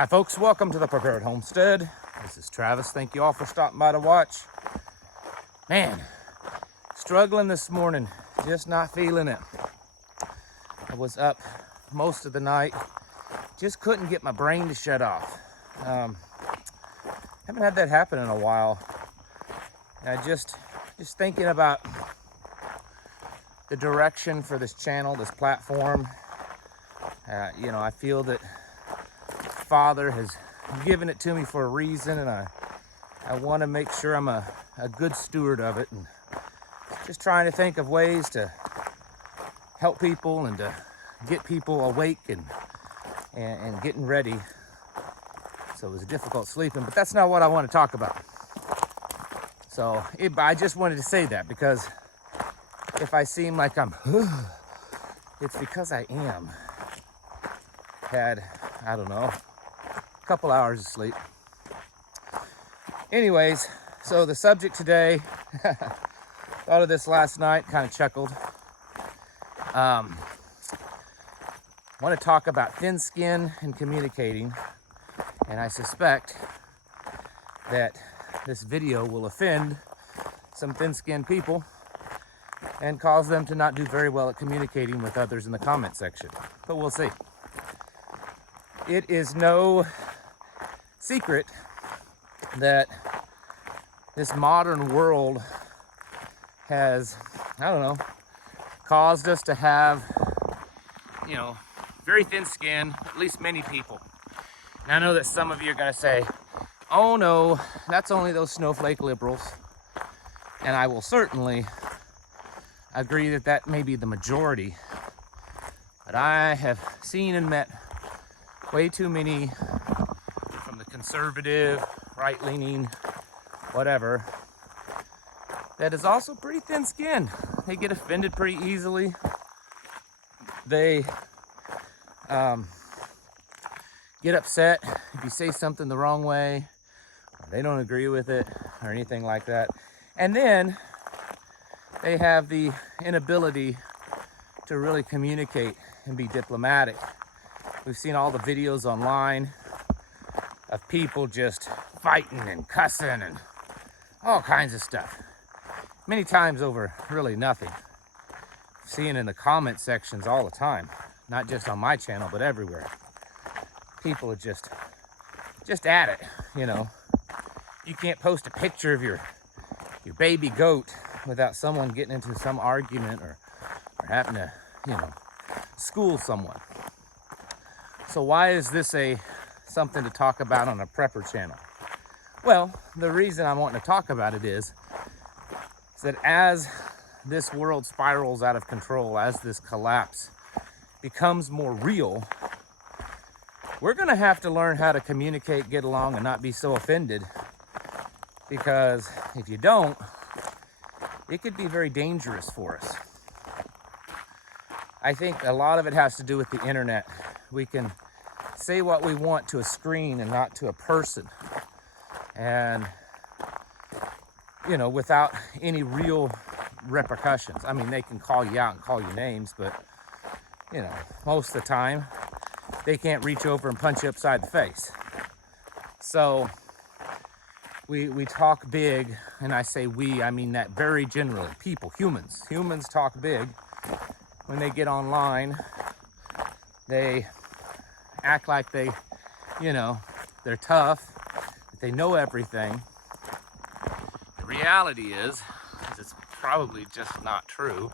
Hi folks, welcome to the Prepared Homestead. This is Travis. Thank you all for stopping by to watch. Man, struggling this morning, just not feeling it. I was up most of the night, just couldn't get my brain to shut off. Haven't had that happen in a while. I just thinking about the direction for this channel, this platform. I feel that Father has given it to me for a reason, and I want to make sure I'm a good steward of it, and just trying to think of ways to help people and to get people awake and getting ready. So it was difficult sleeping, but that's not what I want to talk about. So I just wanted to say that, because if I seem like I'm it's because I am. Had, I don't know, a couple hours of sleep. Anyways, so the subject today, thought of this last night, kind of chuckled. Want to talk about thin skin and communicating, and I suspect that this video will offend some thin-skinned people and cause them to not do very well at communicating with others in the comment section, but we'll see. It is no secret that this modern world has, caused us to have, very thin skin, at least many people. And I know that some of you are going to say, oh no, that's only those snowflake liberals. And I will certainly agree that that may be the majority. But I have seen and met way too many from the conservative, right-leaning, whatever, that is also pretty thin-skinned. They get offended pretty easily. They get upset if you say something the wrong way, or they don't agree with it, or anything like that. And then they have the inability to really communicate and be diplomatic. We've seen all the videos online of people just fighting and cussing and all kinds of stuff. Many times over really nothing. Seeing in the comment sections all the time, not just on my channel, but everywhere. People are just at it, You can't post a picture of your baby goat without someone getting into some argument or having to, school someone. So why is this something to talk about on a prepper channel? Well, the reason I'm wanting to talk about it is that as this world spirals out of control, as this collapse becomes more real, we're going to have to learn how to communicate, get along, and not be so offended. Because if you don't, it could be very dangerous for us. I think a lot of it has to do with the internet. We can say what we want to a screen and not to a person. And, without any real repercussions. I mean, they can call you out and call you names, but, most of the time, they can't reach over and punch you upside the face. So we talk big, and I say we, I mean that very generally. People, humans talk big. When they get online, they act like they're tough, that they know everything. The reality is it's probably just not true.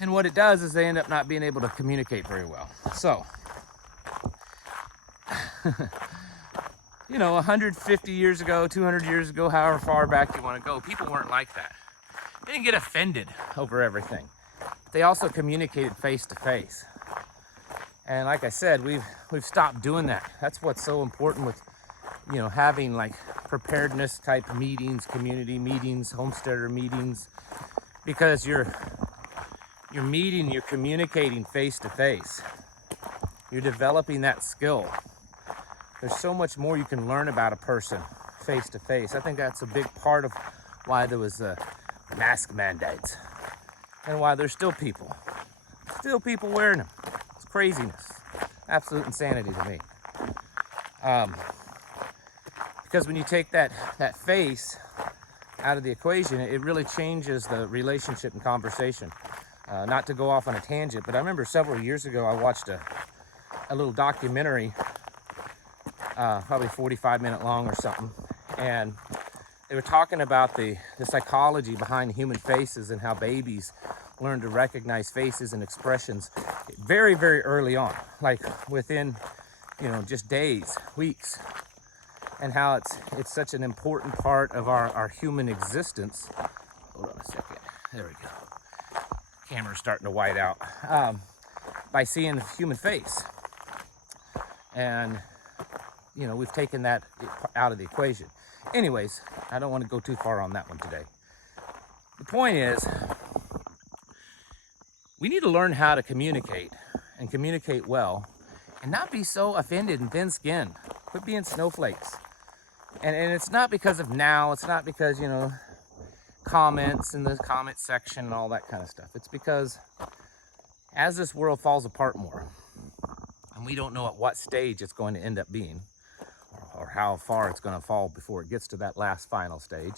And what it does is they end up not being able to communicate very well. So, 150 years ago, 200 years ago, however far back you want to go, people weren't like that. They didn't get offended over everything. They also communicated face to face. And like I said, we've stopped doing that. That's what's so important with, having like preparedness type meetings, community meetings, homesteader meetings, because you're meeting, you're communicating face to face. You're developing that skill. There's so much more you can learn about a person face to face. I think that's a big part of why there was mask mandates and why there's still people wearing them. It's craziness. Absolute insanity to me. Because when you take that face out of the equation, it really changes the relationship and conversation. Not to go off on a tangent, but I remember several years ago I watched a little documentary, probably 45-minute long or something, and they were talking about the psychology behind human faces and how babies learn to recognize faces and expressions very, very early on, like within, just days, weeks, and how it's such an important part of our human existence. Hold on a second. There we go. Camera's starting to white out. By seeing the human face. And, we've taken that out of the equation. Anyways, I don't want to go too far on that one today. The point is, we need to learn how to communicate and communicate well and not be so offended and thin-skinned. Quit being snowflakes. And it's not because of now, it's not because, comments in the comment section and all that kind of stuff. It's because as this world falls apart more, and we don't know at what stage it's going to end up being, or how far it's going to fall before it gets to that last final stage,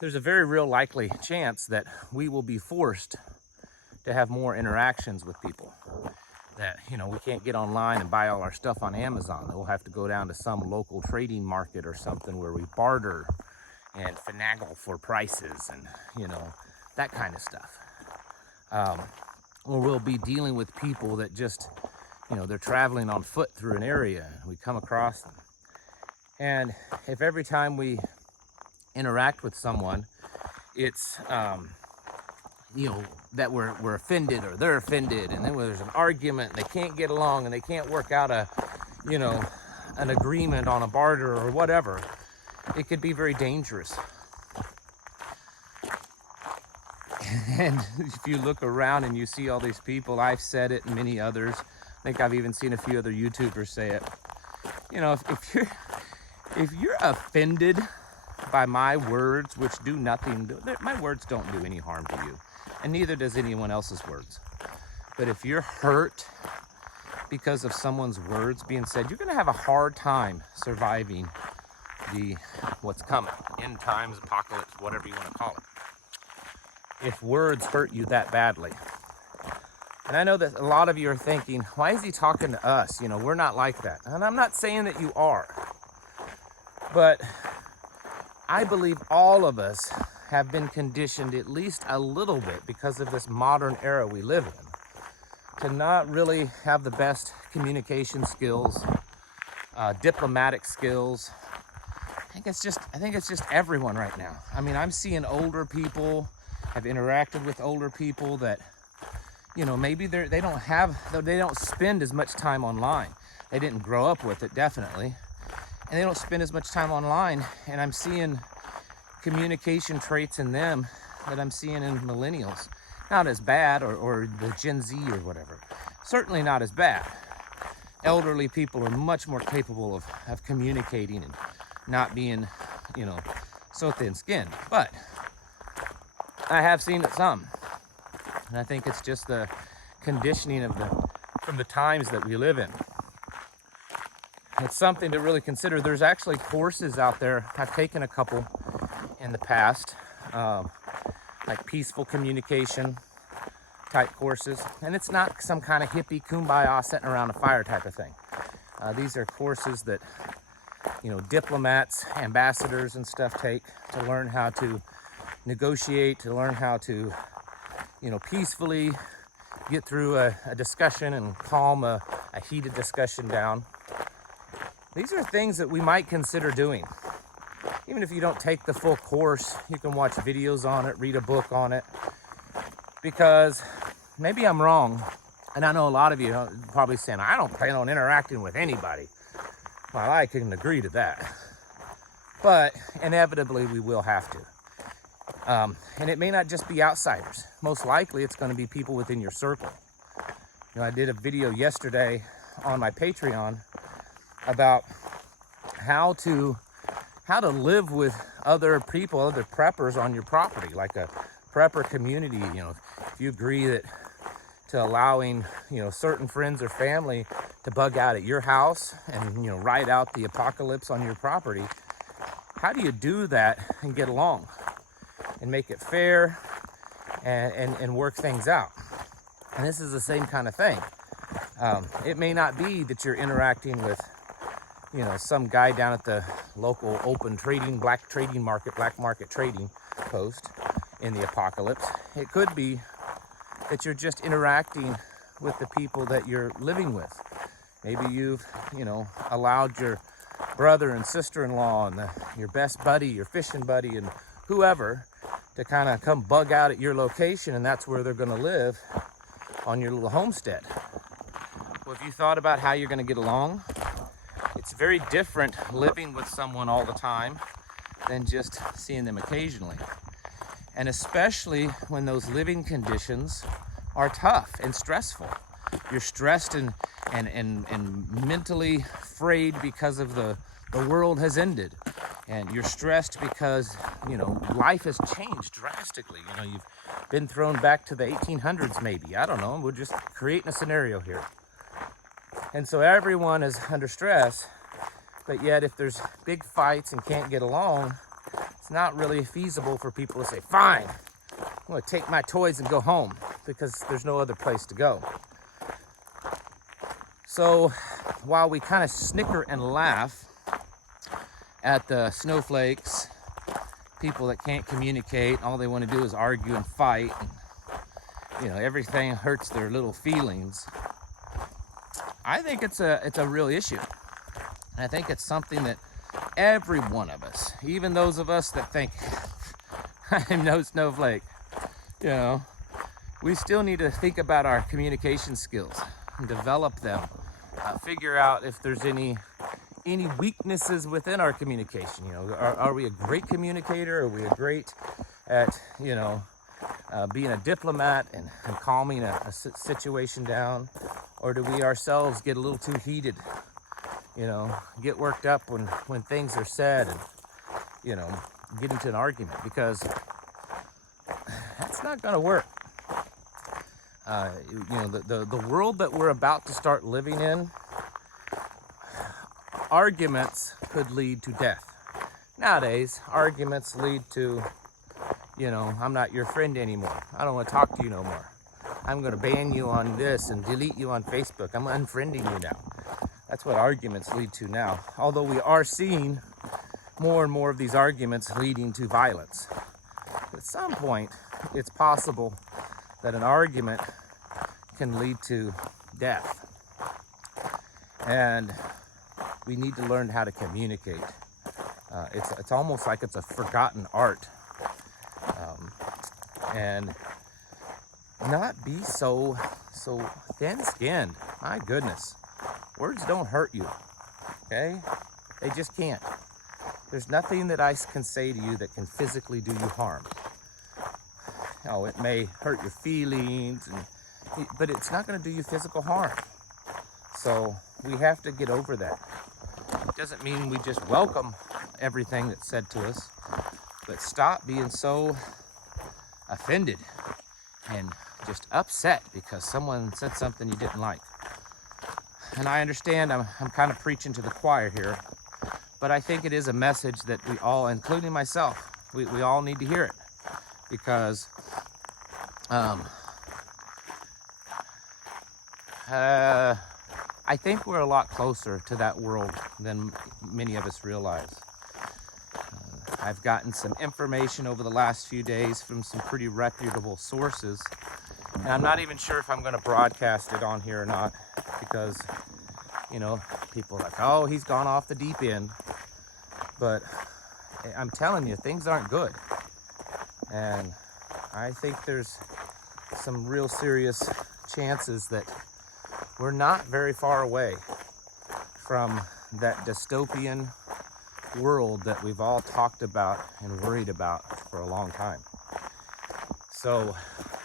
there's a very real likely chance that we will be forced to have more interactions with people. That, we can't get online and buy all our stuff on Amazon. We'll have to go down to some local trading market or something where we barter and finagle for prices and, that kind of stuff. Or we'll be dealing with people that just, they're traveling on foot through an area and we come across them. And if every time we interact with someone, it's, that we're offended or they're offended, and then there's an argument and they can't get along and they can't work out an agreement on a barter or whatever, it could be very dangerous. And if you look around and you see all these people, I've said it and many others, I think I've even seen a few other YouTubers say it, if you're offended by my words, which do nothing, my words don't do any harm to you, and neither does anyone else's words. But if you're hurt because of someone's words being said, you're going to have a hard time surviving what's coming, end times, apocalypse, whatever you want to call it, if words hurt you that badly. And I know that a lot of you are thinking, why is he talking to us? We're not like that. And I'm not saying that you are, but I believe all of us have been conditioned at least a little bit because of this modern era we live in, to not really have the best communication skills, diplomatic skills. I think it's just everyone right now. I mean, I'm seeing older people, have interacted with older people that, maybe they don't spend as much time online. They didn't grow up with it, definitely. And they don't spend as much time online. And I'm seeing communication traits in them that I'm seeing in millennials. Not as bad, or the Gen Z or whatever. Certainly not as bad. Elderly people are much more capable of communicating and not being, so thin-skinned. But I have seen it some. And I think it's just the conditioning from the times that we live in. It's something to really consider. There's actually courses out there. I've taken a couple in the past, like peaceful communication type courses. And it's not some kind of hippie kumbaya sitting around a fire type of thing. These are courses that, diplomats, ambassadors and stuff take to learn how to negotiate, to learn how to, peacefully get through a discussion and calm a heated discussion down. These are things that we might consider doing. Even if you don't take the full course, you can watch videos on it, read a book on it. Because maybe I'm wrong, and I know a lot of you are probably saying, I don't plan on interacting with anybody. Well, I can agree to that. But inevitably, we will have to. And it may not just be outsiders. Most likely, it's going to be people within your circle. I did a video yesterday on my Patreon about how to live with other people, other preppers on your property, like a prepper community. If you agree that, to allowing, certain friends or family to bug out at your house and, ride out the apocalypse on your property. How do you do that and get along and make it fair and work things out? And this is the same kind of thing. It may not be that you're interacting with, some guy down at the local open trading, black market trading post in the apocalypse. It could be that you're just interacting with the people that you're living with. Maybe you've, allowed your brother and sister-in-law and your best buddy, your fishing buddy, and whoever to kind of come bug out at your location, and that's where they're going to live on your little homestead. Well, have you thought about how you're going to get along? It's very different living with someone all the time than just seeing them occasionally. And especially when those living conditions are tough and stressful. You're stressed and mentally frayed because of the world has ended. And you're stressed because, life has changed drastically. You've been thrown back to the 1800s maybe. I don't know. We're just creating a scenario here. And so everyone is under stress, but yet if there's big fights and can't get along, it's not really feasible for people to say, fine, I'm going to take my toys and go home, because there's no other place to go. So while we kind of snicker and laugh at the snowflakes, people that can't communicate, all they want to do is argue and fight, and, everything hurts their little feelings, I think it's a real issue. And I think it's something that every one of us, even those of us that think I'm no snowflake, we still need to think about our communication skills and develop them. Figure out if there's any weaknesses within our communication. Are we a great communicator? Are we a great at being a diplomat and calming a situation down? Or do we ourselves get a little too heated, get worked up when things are said and, get into an argument? Because that's not going to work. The world that we're about to start living in, arguments could lead to death. Nowadays, arguments lead to, I'm not your friend anymore. I don't want to talk to you no more. I'm going to ban you on this and delete you on Facebook. I'm unfriending you now. That's what arguments lead to now. Although we are seeing more and more of these arguments leading to violence. At some point, it's possible that an argument can lead to death. And we need to learn how to communicate. It's almost like it's a forgotten art. And not be so thin-skinned. My goodness. Words don't hurt you, okay? They just can't. There's nothing that I can say to you that can physically do you harm. It may hurt your feelings, but it's not going to do you physical harm. So we have to get over that. It doesn't mean we just welcome everything that's said to us, but stop being so offended and just upset because someone said something you didn't like. And I understand I'm kind of preaching to the choir here, but I think it is a message that we all, including myself, we all need to hear it, because I think we're a lot closer to that world than many of us realize. I've gotten some information over the last few days from some pretty reputable sources, and I'm not even sure if I'm going to broadcast it on here or not, because, people are like, oh, he's gone off the deep end. But I'm telling you, things aren't good. And I think there's some real serious chances that we're not very far away from that dystopian world that we've all talked about and worried about for a long time. So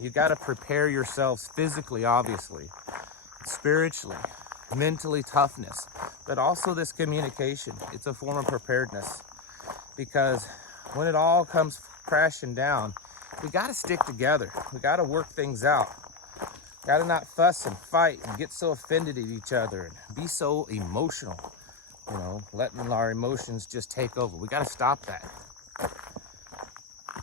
you got to prepare yourselves physically, obviously, spiritually, mentally, toughness, but also this communication. It's a form of preparedness, because when it all comes crashing down, we got to stick together. We got to work things out. Gotta not fuss and fight and get so offended at each other and be so emotional. You know, letting our emotions just take over. We gotta stop that.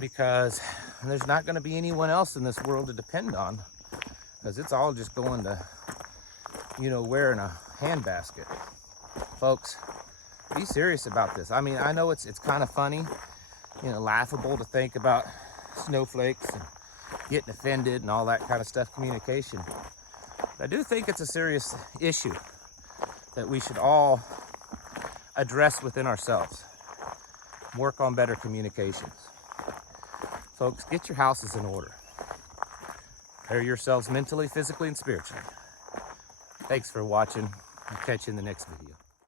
Because there's not gonna be anyone else in this world to depend on. Because it's all just going to, you know, wearing a handbasket. Folks, be serious about this. I mean, I know it's kind of funny, you know, laughable to think about snowflakes and getting offended and all that kind of stuff, communication. But I do think it's a serious issue that we should all address within ourselves. Work on better communications. Folks, get your houses in order. Prepare yourselves mentally, physically, and spiritually. Thanks for watching. I'll catch you in the next video.